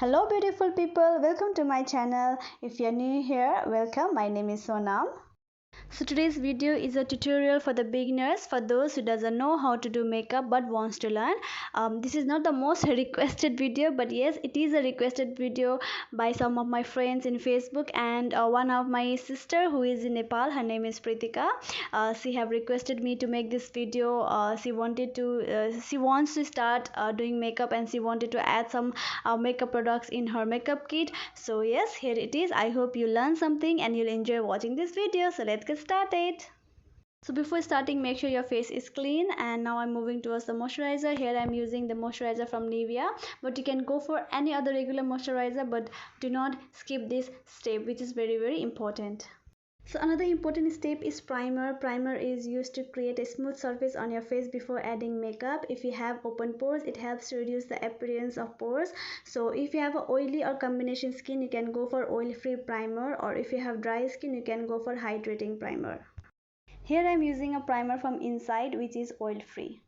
Hello beautiful people, welcome to my channel. If you're new here, welcome. My name is Sonam. So today's video is a tutorial for the beginners, for those who doesn't know how to do makeup but wants to learn. This is not the most requested video, but yes, it is a requested video by some of my friends in Facebook, and one of my sister who is in Nepal, her name is Pritika. She have requested me to make this video. She wants to start doing makeup, and she wanted to add some makeup products in her makeup kit. So yes, here it is. I hope you learn something and you'll enjoy watching this video. So let's get started. So before starting, make sure your face is clean. And now I'm moving towards the moisturizer. Here I'm using the moisturizer from Nivea, but you can go for any other regular moisturizer, but do not skip this step, which is very important. So another important step is primer. Primer is used to create a smooth surface on your face before adding makeup. If you have open pores, it helps to reduce the appearance of pores. So if you have a oily or combination skin, you can go for oil free primer, or if you have dry skin, you can go for hydrating primer. Here I'm using a primer from Inside, which is oil free.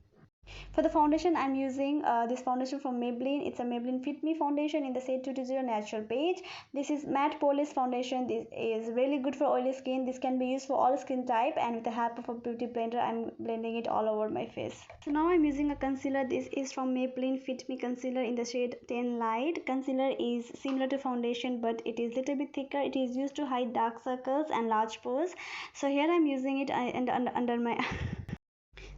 For the foundation, I'm using this foundation from Maybelline. It's a Maybelline Fit Me foundation in the shade 220 Natural Beige. This is Matte+Poreless foundation. This is really good for oily skin. This can be used for all skin type, and with the help of a beauty blender, I'm blending it all over my face. So now I'm using a concealer. This is from Maybelline Fit Me concealer in the shade 10 Light. Concealer is similar to foundation, but it is little bit thicker. It is used to hide dark circles and large pores. So here I'm using it under my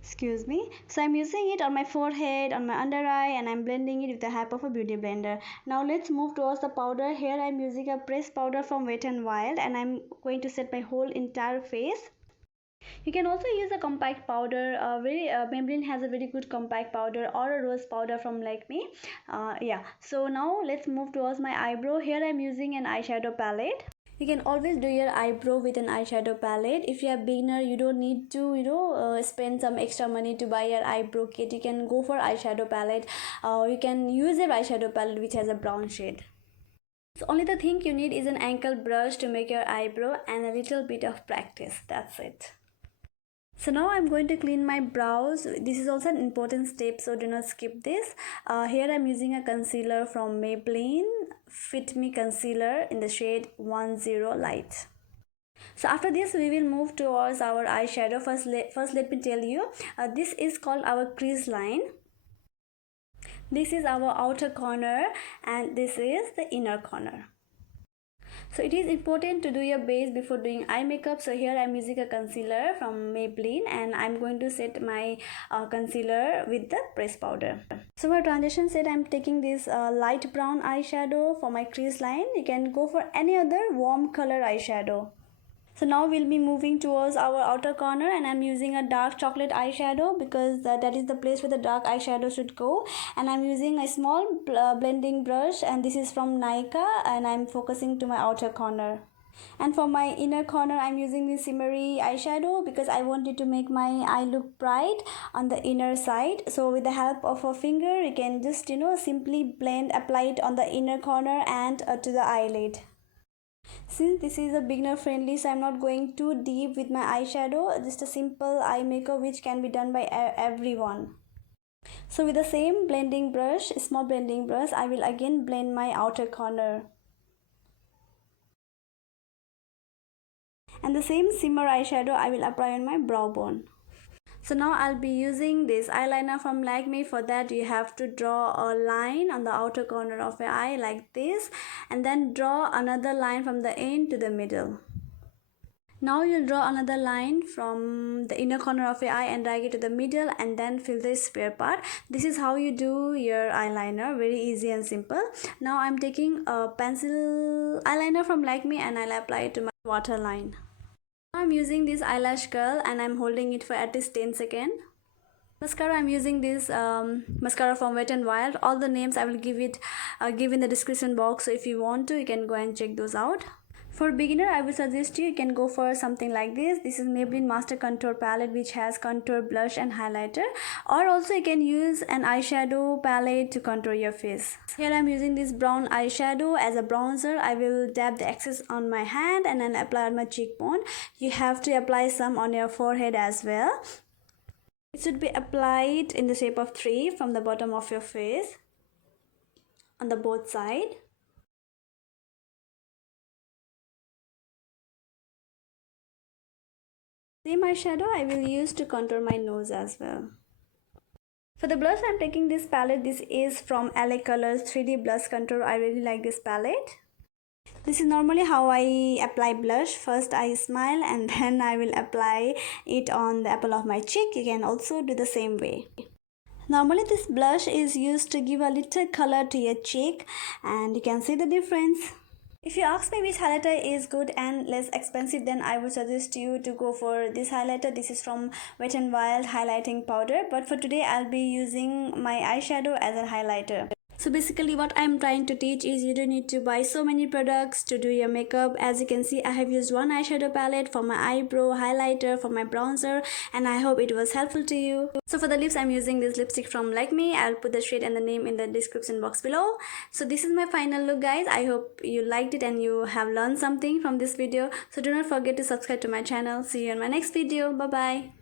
excuse me. So I'm using it on my forehead, on my under eye, and I'm blending it with the help of a beauty blender. Now let's move towards the powder. Here I'm using a pressed powder from Wet n Wild, and I'm going to set my whole entire face. You can also use a compact powder. Maybelline has a very good compact powder, or a rose powder from Lakme. Yeah. So now let's move towards my eyebrow. Here I'm using an eyeshadow palette. You can always do your eyebrow with an eyeshadow palette. If you are beginner, you don't need to spend some extra money to buy your eyebrow kit. You can go for eyeshadow palette. You can use your eyeshadow palette which has a brown shade. So only the thing you need is an ankle brush to make your eyebrow, and a little bit of practice. That's it. So now I'm going to clean my brows. This is also an important step, so do not skip this. Here I'm using a concealer from Maybelline Fit Me concealer in the shade 10 Light. So after this, we will move towards our eyeshadow. First let me tell you, this is called our crease line. This is our outer corner, and this is the inner corner. So it is important to do your base before doing eye makeup. So here I'm using a concealer from Maybelline, and I'm going to set my concealer with the pressed powder. So for transition set, I'm taking this light brown eyeshadow for my crease line. You can go for any other warm color eyeshadow. So now we'll be moving towards our outer corner, and I'm using a dark chocolate eyeshadow because that is the place where the dark eyeshadow should go. And I'm using a small blending brush, and this is from Nykaa, and I'm focusing to my outer corner. And for my inner corner, I'm using this shimmery eyeshadow because I wanted to make my eye look bright on the inner side. So with the help of a finger, you can just simply apply it on the inner corner and to the eyelid. Since this is a beginner friendly, so I'm not going too deep with my eyeshadow, just a simple eye makeup which can be done by everyone. So with the same blending brush, small blending brush, I will again blend my outer corner. And the same shimmer eyeshadow I will apply on my brow bone. So now I'll be using this eyeliner from Lakme. For that, you have to draw a line on the outer corner of your eye like this, and then draw another line from the end to the middle. Now you'll draw another line from the inner corner of your eye and drag it to the middle, and then fill the square part. This is how you do your eyeliner. Very easy and simple. Now I'm taking a pencil eyeliner from Lakme, and I'll apply it to my waterline. I'm using this eyelash curl, and I'm holding it for at least 10 seconds. Mascara, I'm using this mascara from Wet n Wild. All the names I will give in the description box, so if you want to, you can go and check those out. For beginner, I will suggest you can go for something like this. This is Maybelline Master Contour Palette, which has contour, blush and highlighter. Or also you can use an eyeshadow palette to contour your face. Here I'm using this brown eyeshadow as a bronzer. I will dab the excess on my hand and then apply on my cheekbone. You have to apply some on your forehead as well. It should be applied in the shape of 3 from the bottom of your face. on the both side. Same eyeshadow I will use to contour my nose as well. For the blush, I'm taking this palette. This is from LA Colors 3D Blush Contour. I really like this palette. This is normally how I apply blush. First I smile and then I will apply it on the apple of my cheek. You can also do the same way. Normally this blush is used to give a little color to your cheek, and you can see the difference. If you ask me which highlighter is good and less expensive, then I would suggest you to go for this highlighter. This is from Wet n Wild highlighting powder, but for today I'll be using my eyeshadow as a highlighter. So basically what I'm trying to teach is you don't need to buy so many products to do your makeup. As you can see, I have used one eyeshadow palette for my eyebrow, highlighter, for my bronzer, and I hope it was helpful to you. So for the lips, I'm using this lipstick from Lakme. I'll put the shade and the name in the description box below. So this is my final look, guys. I hope you liked it and you have learned something from this video. So do not forget to subscribe to my channel. See you in my next video. Bye bye.